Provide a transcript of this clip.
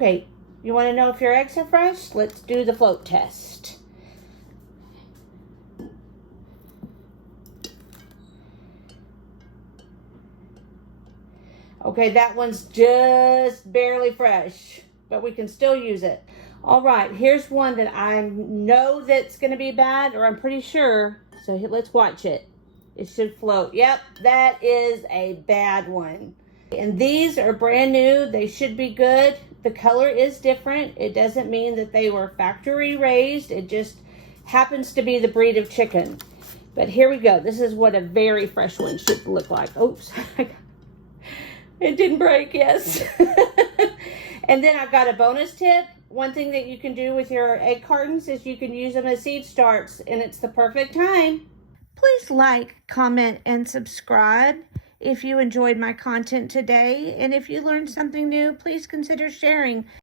Okay, you want to know if your eggs are fresh? Let's do the float test. Okay, that one's just barely fresh, but we can still use it. All right, here's one that I know that's going to be bad, or I'm pretty sure. So let's watch it. It should float. Yep, that is a bad one. And these are brand new. They should be good. The color is different. It doesn't mean that they were factory raised. It just happens to be the breed of chicken. But here we go. This is what a very fresh one should look like. Oops. It didn't break, yes. And then I've got a bonus tip. One thing that you can do with your egg cartons is you can use them as seed starts, and it's the perfect time. Please like, comment, and subscribe if you enjoyed my content today. And if you learned something new, please consider sharing.